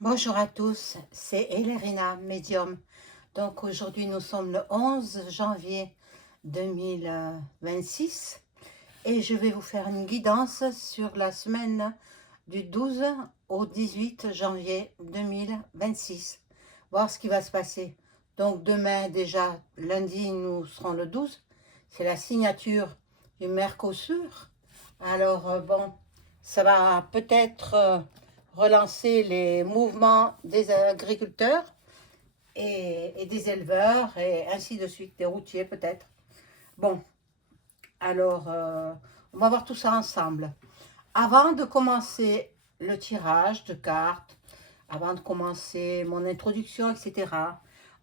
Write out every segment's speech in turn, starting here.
Bonjour à tous, c'est Elerina, médium. Donc aujourd'hui nous sommes le 11 janvier 2026 et je vais vous faire une guidance sur la semaine du 12 au 18 janvier 2026. Voir ce qui va se passer. Donc demain déjà, lundi, nous serons le 12. C'est la signature du Mercosur. Alors bon, ça va peut-être relancer les mouvements des agriculteurs et des éleveurs et ainsi de suite, des routiers peut-être. Bon, alors on va voir tout ça ensemble. Avant de commencer le tirage de cartes, avant de commencer mon introduction, etc.,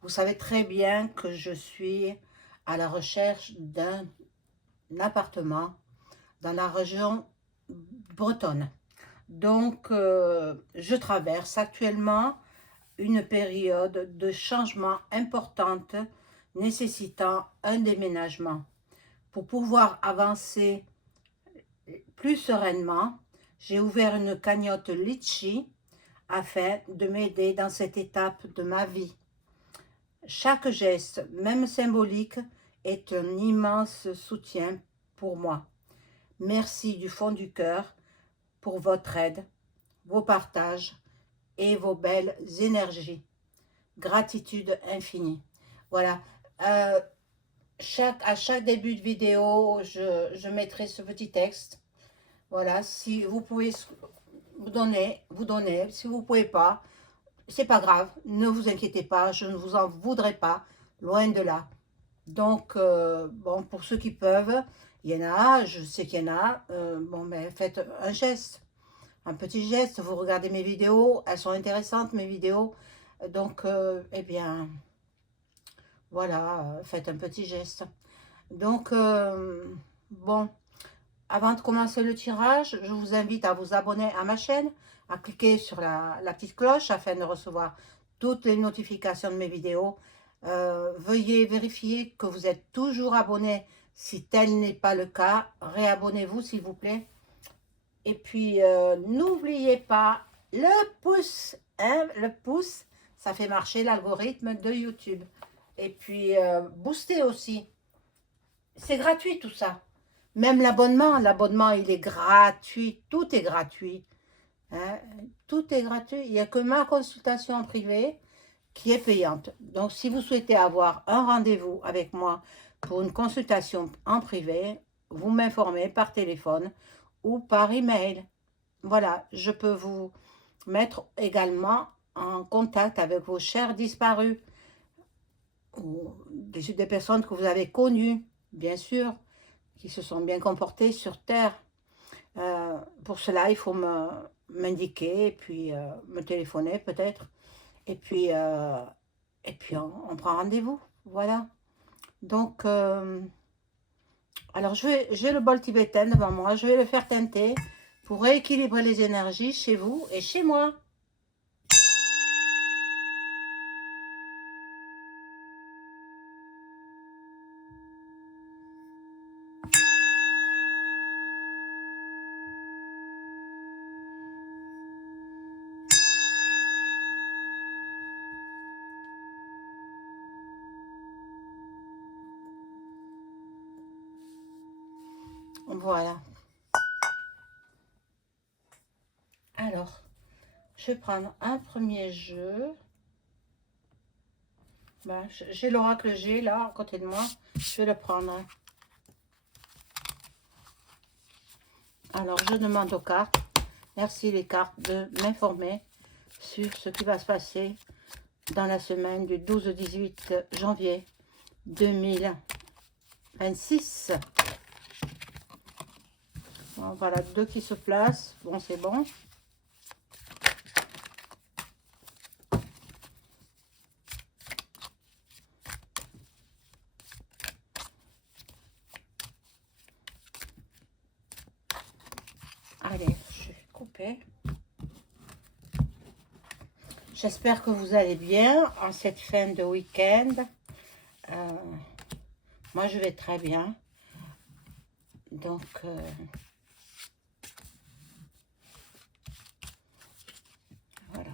vous savez très bien que je suis à la recherche d'un appartement dans la région bretonne. Donc, je traverse actuellement une période de changement importante nécessitant un déménagement. Pour pouvoir avancer plus sereinement, j'ai ouvert une cagnotte Litchi afin de m'aider dans cette étape de ma vie. Chaque geste, même symbolique, est un immense soutien pour moi. Merci du fond du cœur pour votre aide, vos partages et vos belles énergies. Gratitude infinie. Voilà. Euh, à chaque début de vidéo, je mettrai ce petit texte. Voilà. Si vous pouvez vous donner. Si vous ne pouvez pas, c'est pas grave. Ne vous inquiétez pas. Je ne vous en voudrais pas. Loin de là. Donc, bon, pour ceux qui peuvent, il y en a, je sais qu'il y en a. Bon, ben, faites un geste. Un petit geste, vous regardez mes vidéos, elles sont intéressantes mes vidéos, donc eh bien voilà, faites un petit geste. Donc bon, avant de commencer le tirage, je vous invite à vous abonner à ma chaîne, à cliquer sur la petite cloche afin de recevoir toutes les notifications de mes vidéos. Veuillez vérifier que vous êtes toujours abonné. Si tel n'est pas le cas, réabonnez-vous s'il vous plaît. Et puis, n'oubliez pas le pouce, hein, le pouce, ça fait marcher l'algorithme de YouTube. Et puis, booster aussi. C'est gratuit tout ça. Même l'abonnement, il est gratuit. Tout est gratuit. Hein. Tout est gratuit. Il n'y a que ma consultation en privé qui est payante. Donc, si vous souhaitez avoir un rendez-vous avec moi pour une consultation en privé, vous m'informez par téléphone ou par email. Voilà, je peux vous mettre également en contact avec vos chers disparus ou des personnes que vous avez connues, bien sûr, qui se sont bien comportées sur Terre. Pour cela, il faut m'indiquer et puis me téléphoner peut-être. Et puis on prend rendez-vous. Voilà. Donc, alors j'ai le bol tibétain devant moi. Je vais le faire teinter pour rééquilibrer les énergies chez vous et chez moi. Voilà. Alors, je vais prendre un premier jeu. Ben, j'ai l'oracle G là à côté de moi. Je vais le prendre. Alors, je demande aux cartes. Merci les cartes de m'informer sur ce qui va se passer dans la semaine du 12 au 18 janvier 2026. Bon, voilà, deux qui se placent. Bon, c'est bon. Allez, je vais couper. J'espère que vous allez bien en cette fin de week-end. Moi, je vais très bien. Donc, voilà.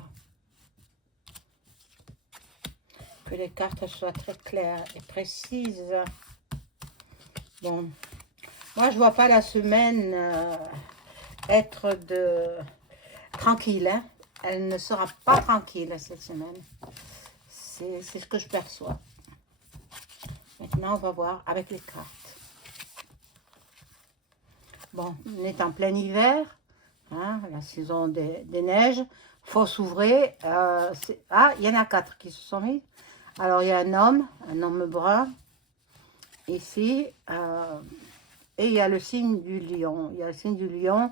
que les cartes soient très claires et précises. Bon, moi je vois pas la semaine être tranquille. Hein. Elle ne sera pas tranquille cette semaine. C'est ce que je perçois. Maintenant, on va voir avec les cartes. Bon, on est en plein hiver, hein, la saison des neiges. Faut s'ouvrir. Ah, il y en a 4 qui se sont mis. Alors, il y a un homme brun, ici. Et il y a le signe du lion. Il y a le signe du lion.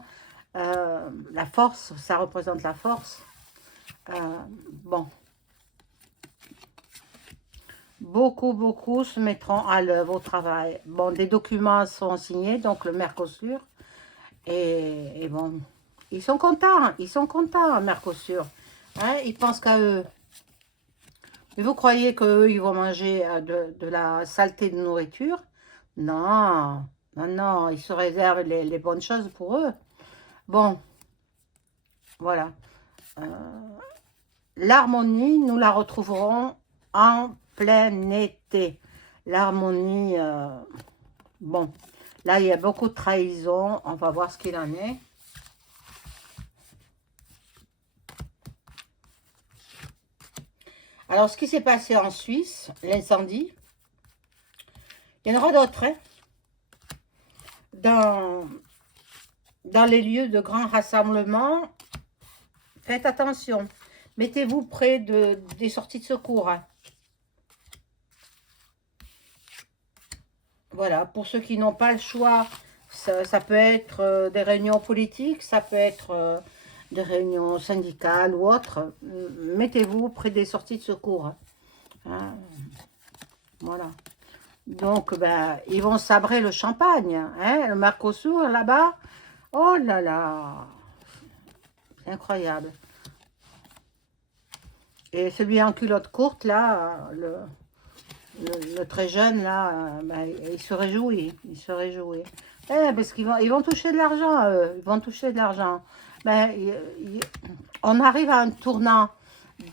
La force, ça représente la force. Bon. Beaucoup se mettront à l'œuvre au travail. Bon, des documents sont signés, donc le Mercosur. Et bon, ils sont contents, Mercosur. Hein, ils pensent qu'à eux. Mais vous croyez qu'eux, ils vont manger de la saleté de nourriture? Non, non, ils se réservent les bonnes choses pour eux. Bon, voilà. L'harmonie, nous la retrouverons en plein été. L'harmonie, bon, là, il y a beaucoup de trahison. On va voir ce qu'il en est. Alors, ce qui s'est passé en Suisse, l'incendie, il y en aura d'autres, hein, dans les lieux de grands rassemblements. Faites attention. Mettez-vous près des sorties de secours. Hein. Voilà, pour ceux qui n'ont pas le choix, ça peut être des réunions politiques, ça peut être des réunions syndicales ou autres. Mettez-vous près des sorties de secours. Hein. Voilà. Donc, ben, ils vont sabrer le champagne. Hein, le Mercosur, là-bas. Oh là là. C'est incroyable. Et celui en culotte courte, là, le très jeune, là, ben, il se réjouit. Il se réjouit. Parce qu'ils vont toucher de l'argent, ils vont toucher de l'argent. Ben, on arrive à un tournant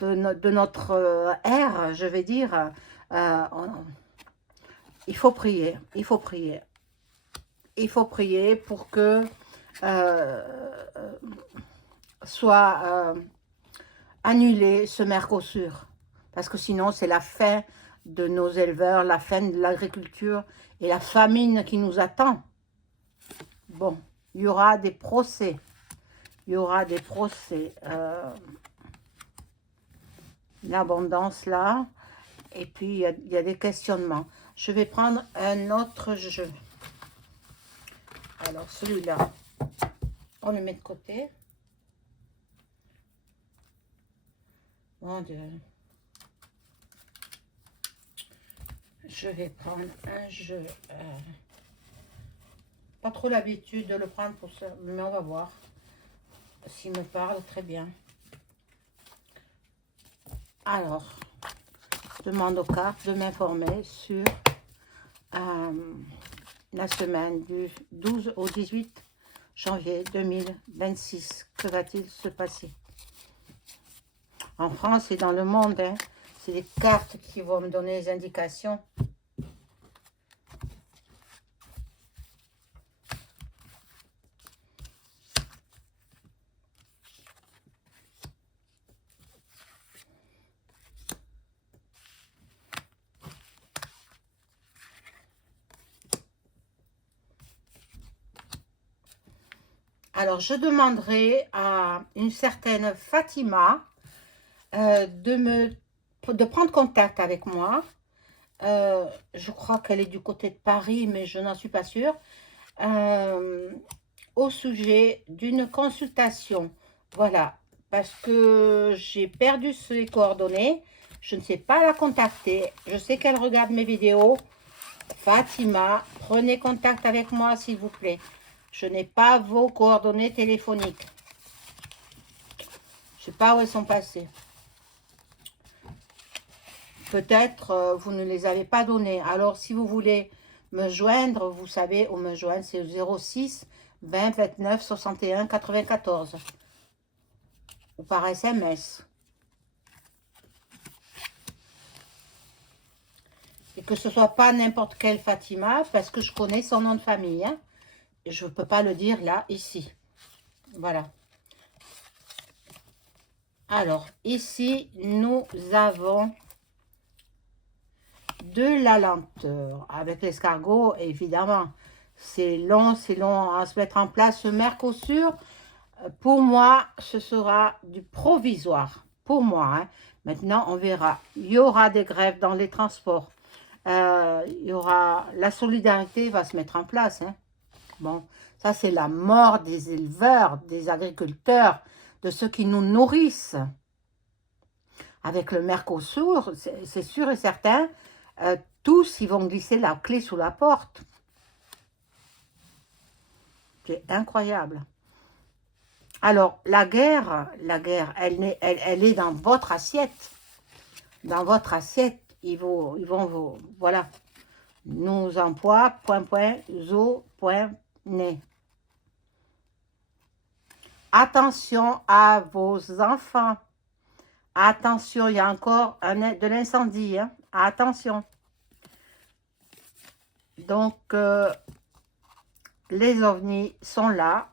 de notre ère, je vais dire. Il faut prier, il faut prier. Il faut prier pour que soit annulé ce Mercosur. Parce que sinon, c'est la fin de nos éleveurs, la fin de l'agriculture et la famine qui nous attend. Bon, il y aura des procès. Il y aura des procès. L'abondance là. Et puis, il y a des questionnements. Je vais prendre un autre jeu. Alors, celui-là, on le met de côté. Mon Dieu. Je vais prendre un jeu. Pas trop l'habitude de le prendre pour ça, mais on va voir. S'il me parle, très bien. Alors, je demande aux cartes de m'informer sur la semaine du 12 au 18 janvier 2026. Que va-t-il se passer en France et dans le monde? Hein, c'est les cartes qui vont me donner les indications. Alors, je demanderai à une certaine Fatima de prendre contact avec moi. Je crois qu'elle est du côté de Paris, mais je n'en suis pas sûre. Au sujet d'une consultation. Voilà, parce que j'ai perdu ses coordonnées. Je ne sais pas la contacter. Je sais qu'elle regarde mes vidéos. Fatima, prenez contact avec moi, s'il vous plaît. Je n'ai pas vos coordonnées téléphoniques. Je ne sais pas où elles sont passées. Peut-être vous ne les avez pas données. Alors, si vous voulez me joindre, vous savez où me joindre. C'est le 06 20 29 61 94. Ou par SMS. Et que ce soit pas n'importe quelle Fatima, parce que je connais son nom de famille. Hein. Et je ne peux pas le dire là, ici. Voilà. Alors, ici, nous avons de la lenteur. Avec l'escargot, évidemment, c'est long à se mettre en place. Ce Mercosur, pour moi, ce sera du provisoire. Pour moi, hein. Maintenant, on verra. Il y aura des grèves dans les transports. Il y aura... La solidarité va se mettre en place. Hein. Bon, ça, c'est la mort des éleveurs, des agriculteurs, de ceux qui nous nourrissent. Avec le Mercosur, c'est sûr et certain, tous, ils vont glisser la clé sous la porte. C'est incroyable. Alors, la guerre, elle est dans votre assiette. Dans votre assiette, ils vont vous... Voilà. Nous emploie, zo, né. Attention à vos enfants. Attention, il y a encore de l'incendie. Hein. Attention. Donc, les ovnis sont là.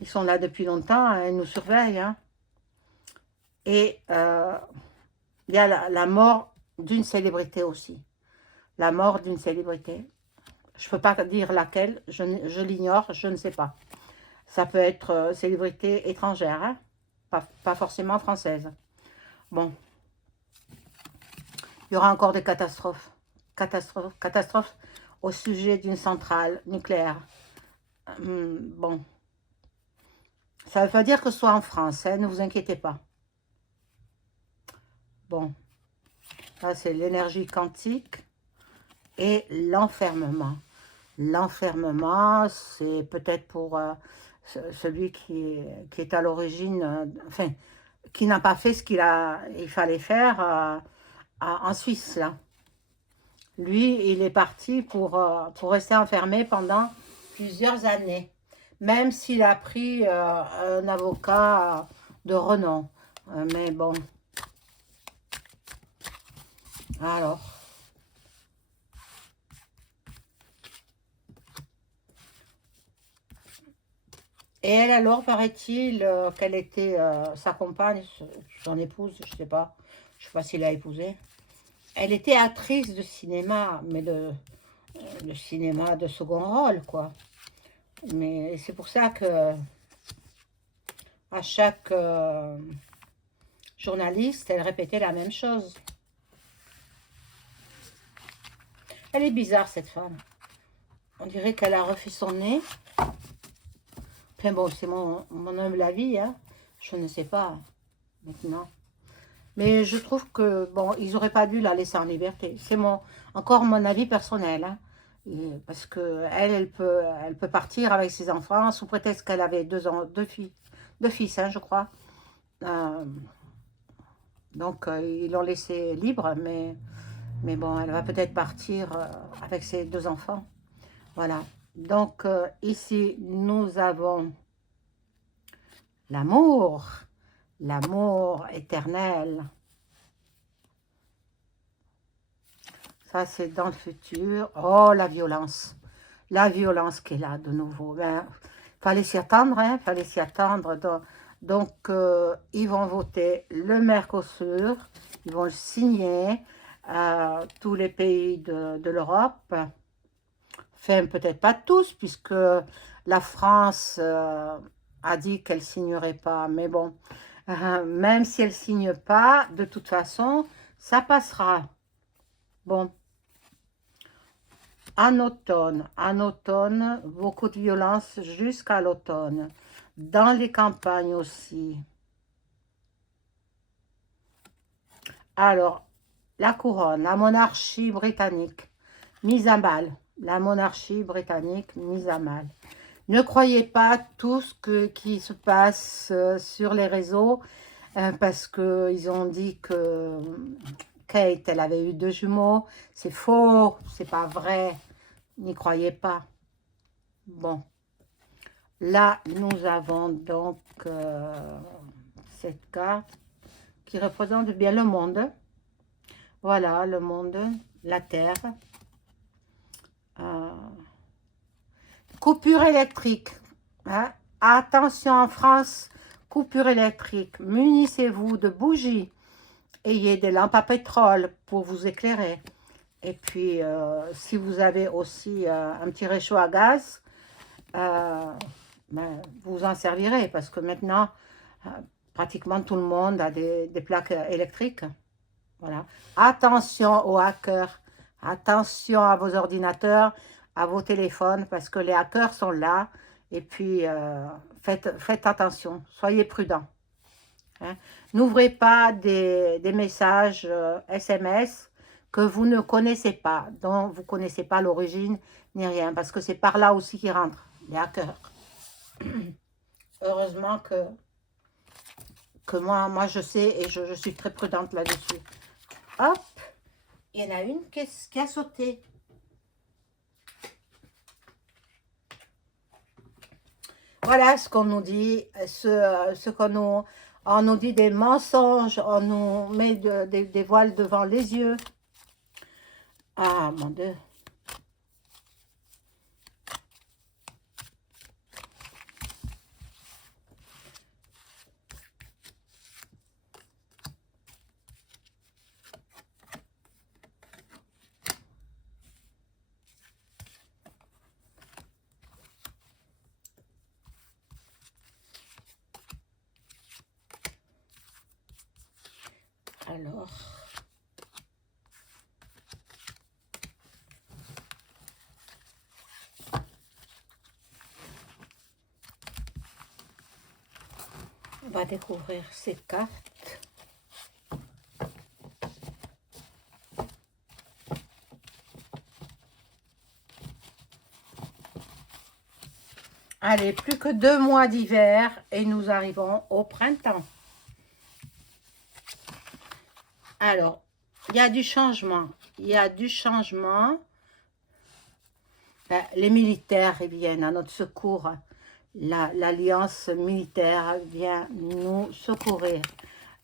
Ils sont là depuis longtemps. Hein, ils nous surveillent. Hein. Et il y a la mort d'une célébrité aussi. La mort d'une célébrité. Je ne peux pas dire laquelle. Je l'ignore. Je ne sais pas. Ça peut être célébrité étrangère. Hein, pas forcément française. Bon. Il y aura encore des catastrophes. Catastrophes au sujet d'une centrale nucléaire. Bon. Ça ne veut pas dire que ce soit en France, hein, ne vous inquiétez pas. Bon. Là, c'est l'énergie quantique et l'enfermement. L'enfermement, c'est peut-être pour celui qui est à l'origine, enfin, qui n'a pas fait ce il fallait faire en Suisse, là. Lui, il est parti pour rester enfermé pendant plusieurs années, même s'il a pris un avocat de renom. Mais bon. Alors. Et elle, alors, paraît-il qu'elle était sa compagne, son épouse, je sais pas s'il l'a épousée. Elle était actrice de cinéma, mais le cinéma de second rôle, quoi. Mais c'est pour ça que à chaque journaliste, elle répétait la même chose. Elle est bizarre, cette femme. On dirait qu'elle a refait son nez. Enfin bon, c'est mon humble avis, hein. Je ne sais pas maintenant. Mais je trouve que, bon, ils n'auraient pas dû la laisser en liberté. C'est encore mon avis personnel. Hein. Parce que elle peut partir avec ses enfants sous prétexte qu'elle avait deux fils, hein, je crois. Donc, ils l'ont laissée libre, mais bon, elle va peut-être partir avec ses 2 enfants. Voilà. Donc, ici, nous avons l'amour. L'amour éternel. Ça, c'est dans le futur. Oh, la violence. La violence qui est là de nouveau. Ben, fallait s'y attendre, hein. Fallait s'y attendre. Donc, ils vont voter le Mercosur. Ils vont le signer. Tous les pays de l'Europe. Enfin, peut-être pas tous, puisque la France a dit qu'elle ne signerait pas. Mais bon, même si elle ne signe pas, de toute façon, ça passera. Bon. En automne, beaucoup de violence jusqu'à l'automne. Dans les campagnes aussi. Alors, la couronne, la monarchie britannique, mise à mal. La monarchie britannique mise à mal. Ne croyez pas tout ce qui se passe sur les réseaux parce qu'ils ont dit que Kate, elle avait eu 2 jumeaux. C'est faux, c'est pas vrai. N'y croyez pas. Bon. Là, nous avons donc cette carte qui représente bien le monde. Voilà, le monde. la terre. Coupure électrique. Hein. Attention en France, coupure électrique. Munissez-vous de bougies. Ayez des lampes à pétrole pour vous éclairer. Et puis, si vous avez aussi un petit réchaud à gaz, ben, vous en servirez. Parce que maintenant, pratiquement tout le monde a des plaques électriques. Voilà. Attention aux hackers. Attention à vos ordinateurs, à vos téléphones, parce que les hackers sont là. Et puis, faites attention. Soyez prudents. Hein. N'ouvrez pas des messages SMS que vous ne connaissez pas, dont vous ne connaissez pas l'origine ni rien, parce que c'est par là aussi qu'ils rentrent, les hackers. Heureusement que moi je sais et je suis très prudente là-dessus. Hop, il y en a une qui a sauté. Voilà ce qu'on nous dit, ce qu'on nous... On nous dit des mensonges, on nous met des voiles devant les yeux. Ah, mon Dieu. Alors... on va découvrir ces cartes. Allez, plus que 2 mois d'hiver et nous arrivons au printemps. Alors, il y a du changement. Il y a du changement. Les militaires ils viennent à notre secours. L'alliance militaire vient nous secourir.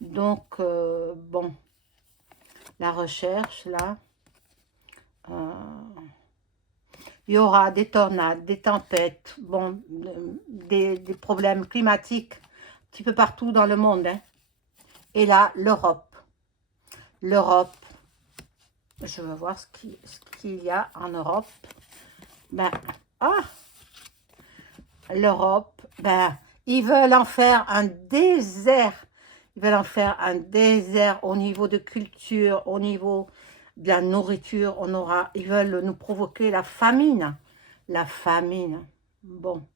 Donc, bon, la recherche, là, il y aura des tornades, des tempêtes, bon, des problèmes climatiques un petit peu partout dans le monde. Hein. Et là, l'Europe. L'Europe, je veux voir ce qu'il y a en Europe. Ben, l'Europe, ben, ils veulent en faire un désert. Ils veulent en faire un désert au niveau de culture, au niveau de la nourriture. Ils veulent nous provoquer la famine. La famine. Bon.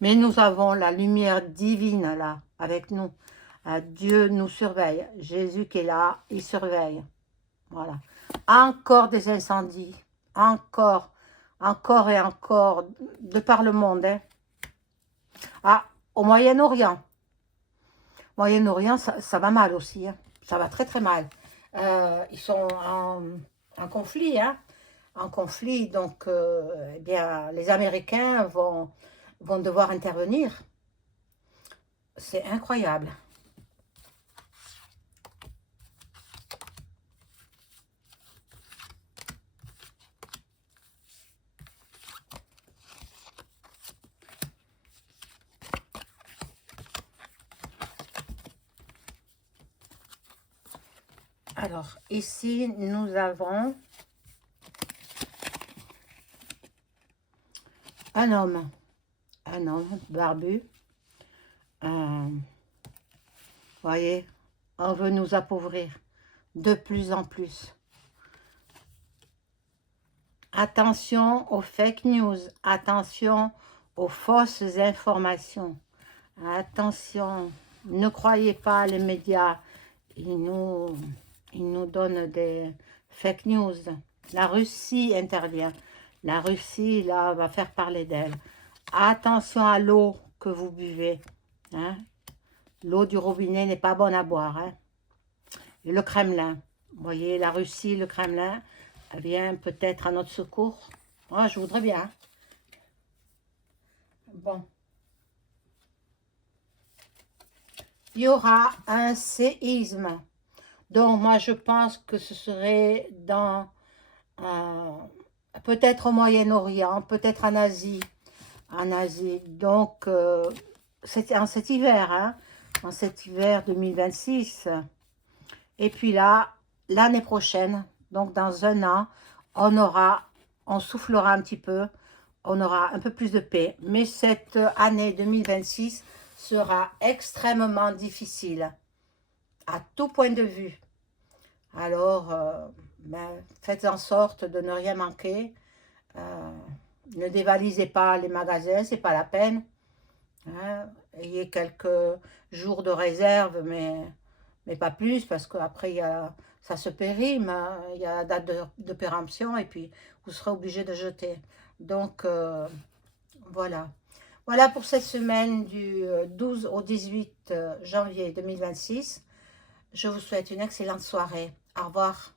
Mais nous avons la lumière divine là, avec nous. Dieu nous surveille. Jésus qui est là, il surveille. Voilà. Encore des incendies. Encore et encore, de par le monde. Hein. Ah, au Moyen-Orient. Moyen-Orient, ça va mal aussi. Hein. Ça va très très mal. Ils sont en conflit. Hein. En conflit, donc eh bien, les Américains vont devoir intervenir. C'est incroyable. Alors, ici, nous avons un homme barbu. Voyez, on veut nous appauvrir de plus en plus. Attention aux fake news, attention aux fausses informations. Attention, ne croyez pas les médias, ils nous donnent des fake news. La Russie intervient. La Russie, là, va faire parler d'elle. Attention à l'eau que vous buvez. Hein? L'eau du robinet n'est pas bonne à boire. Hein? Et le Kremlin. Vous voyez, la Russie, le Kremlin, vient peut-être à notre secours. Oh, je voudrais bien. Bon. Il y aura un séisme. Donc, moi, je pense que ce serait dans, euh, peut-être au Moyen-Orient, peut-être en Asie. En Asie. Donc, c'était en cet hiver, hein, en cet hiver 2026. Et puis là, l'année prochaine, donc dans un an, on aura, on soufflera un petit peu, on aura un peu plus de paix. Mais cette année 2026 sera extrêmement difficile à tout point de vue. Alors, ben, faites en sorte de ne rien manquer. Euh, ne dévalisez pas les magasins, c'est pas la peine. Hein. Ayez quelques jours de réserve, mais pas plus, parce qu'après, ça se périme. Hein. Il y a la date de péremption et puis vous serez obligé de jeter. Donc, voilà. Voilà pour cette semaine du 12 au 18 janvier 2026. Je vous souhaite une excellente soirée. Au revoir.